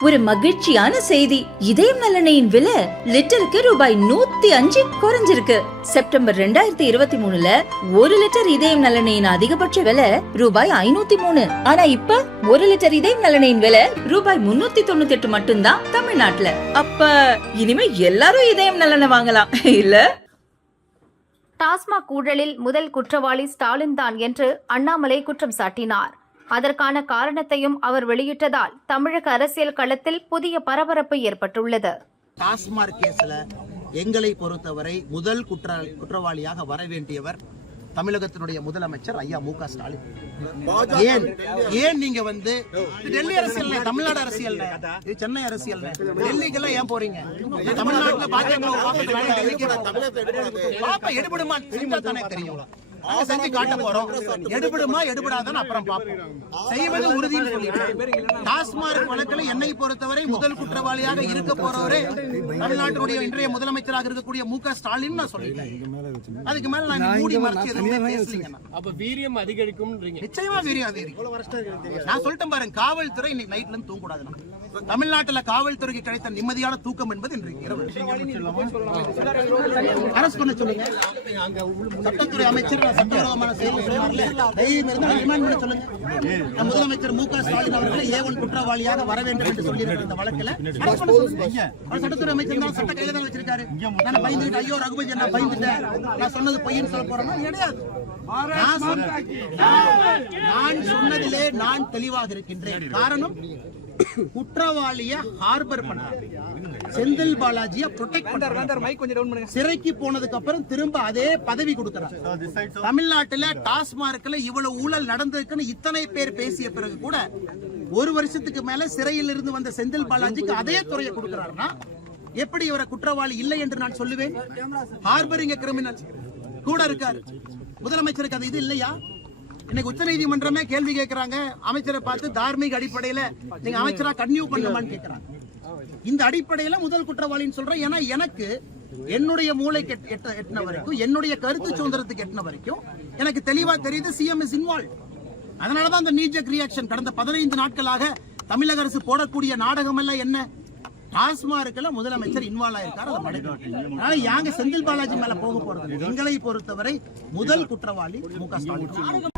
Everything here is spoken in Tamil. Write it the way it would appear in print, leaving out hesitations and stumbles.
ஒரு மகிழ்ச்சியான செய்தி. இதயம் நல்லெண்ணெயின் விலை லிட்டருக்கு ரூபாய் 105 குறைஞ்சிருக்கு. செப்டம்பர் 2023ல 1 லிட்டர் இதயம் நல்லெண்ணெயின் அதிகபட்ச விலை ரூபாய் 503. ஆனா இப்ப 1 லிட்டர் இதயம் நல்லெண்ணெயின் விலை ரூபாய் 398 மட்டும்தான் தமிழ்நாட்டுல. அப்ப இனிமே எல்லாரும் இதயம் நல்லெண்ணெய் வாங்கலாம் இல்ல? டாஸ்மாக் ஊழலில் முதல் குற்றவாளி ஸ்டாலின் தான் என்று அண்ணாமலை குற்றம் சாட்டினார். அதற்கான காரணத்தையும் அவர் வெளியிட்டதால் தமிழக அரசியல் களத்தில் புதிய பரபரப்பு ஏற்பட்டுள்ளது. டாஸ்மாக் கேஸ்ல எங்களை பொறுத்தவரை முதல் குற்றவாளியாக வர வேண்டியவர் தமிழகத்தினுடைய முதலமைச்சர் ஐயா மு.க. ஸ்டாலின். ஏன் நீங்க டெல்லி அரசியல், தமிழ்நாடு அரசியல், சென்னை அரசியல், டெல்லிக்கெல்லாம் ஏன் போறீங்க? தமிழ்நாட்டுல பாஜக எடுபடுமா தானே தெரியும். செஞ்சு காட்ட போறோம். எடுபடுமா எடுபடாதான் அப்புறம் பார்ப்போம். செய்வது உறுதின்னு சொல்லிட்டு டாஸ்மாக் வழக்கில் என்னை பொறுத்தவரை முதல் குற்றவாளியாக இருக்க போறவரே தமிழ்நாட்டுடைய இன்றைய முதலமைச்சராக இருக்கக்கூடிய மு.க. ஸ்டாலின் நான் சொல்லிட்டேன். அதுக்கு மேல நான் மூடி மறைச்சு எதுவுமே பேசலீங்க. அப்ப வீரியம் அதிகரிக்கும். நிச்சயமா வீரியம் அதிகரிக்கும். நான் சொல்லிட்டேன் பாருங்க, காவல்துறை இன்னைக்கு நைட்ல இருந்து தூங்க கூடாது. தமிழ்நாட்டுல காவல்துறைக்கு கிடைத்த நிம்மதியான தூக்கம் என்பது இன்றைக்கு இரவு. அரசு பண்ண சொல்லுங்க. சட்டத்துறை அமைச்சர் சட்டவிரோதமான முதலமைச்சர் மு.க. ஸ்டாலின் அவர்களை ஏவன் குற்றவாளியாக வர வேண்டும் என்று சொல்லி இந்த வழக்கில் சட்டத்துறை அமைச்சர் தான் சட்ட கையில தான் வச்சிருக்காரு. நான் பயந்துட்டு ஐயோ ரகுபதி என்ன பயந்துட்டேன், நான் சொன்னது பொய்ன்னு சொல்ல போறேன்னா கிடையாது. நான் சொன்னதிலே நான் தெளிவாக இருக்கின்றேன். காரணம், குற்றவாளிய ஹார்பர் பண்றாங்க, செந்தில் பாலாஜியை ப்ரொடெக்ட் பண்றாங்க. சிறைக்கு போனதுக்கு அப்புறம் திரும்ப அதே பதவி கொடுக்கறாங்க. தமிழ்நாட்டுல டாஸ்மார்க்ல இவ்வளவு ஊழல் நடந்திருக்குன்னு இத்தனை பேர் பேசிய பிறகு கூட 1 வருஷத்துக்கு மேல சிறையில் இருந்து வந்த செந்தில் பாலாஜிக்கு அதே துறையை கொடுக்கிறாருன்னா எப்படி இவரை குற்றவாளி இல்லை என்று நான் சொல்லுவேன்? ஹார்பரிங் கிரிமினல் கூட இருக்காரு. முதலமைச்சருக்கு அது இது இல்லையா? இன்னைக்கு உச்ச நீதிமன்றமே கேள்வி கேட்கிறாங்க, அமைச்சரை பார்த்து தார்மீக அடிப்படையில நீங்க அமைச்சரா கன்டினியூ பண்ணுமான்னு கேட்கிறாங்க. இந்த அடிப்படையில முதல் குற்றவாளின்னு சொல்றேன். ஏன்னா எனக்கு என்னுடைய மூளைக்கு எட்டின வரைக்கும், என்னுடைய கருத்து சுதந்திரத்துக்கு எட்டின வரைக்கும் எனக்கு தெளிவா தெரியுது சிஎம் இஸ் இன்வால்வ். அதனாலதான் அந்த நீஜக் ரியாக்ஷன். கடந்த 15 நாட்களாக தமிழக அரசு போடக்கூடிய நாடகம் எல்லாம் என்ன? டாஸ்மார்க்ல முதலமைச்சர் இன்வால்வ் ஆயிருக்காரு. அதனால யாங்க செந்தில் பாலாஜி மேல போக போறது. எங்களை பொறுத்தவரை முதல் குற்றவாளி மு.க. ஸ்டாலின்.